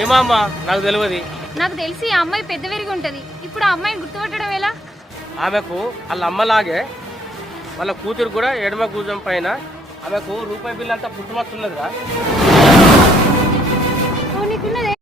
ఏమమ్మా నాకు తెలియదు. నాకు తెలిసి ఆ అమ్మాయి పెద్ద విరిగి ఉంటది. ఇప్పుడు ఆ అమ్మాయిని గుర్తుపట్టడం ఎలా? ఆమెకు వాళ్ళ అమ్మలాగే వాళ్ళ కూతురు కూడా ఎడమ భుజం పైన ఆమెకు రూపాయి బిల్లు అంతా పుట్టుమస్తున్నదిరా. నీకున్నదే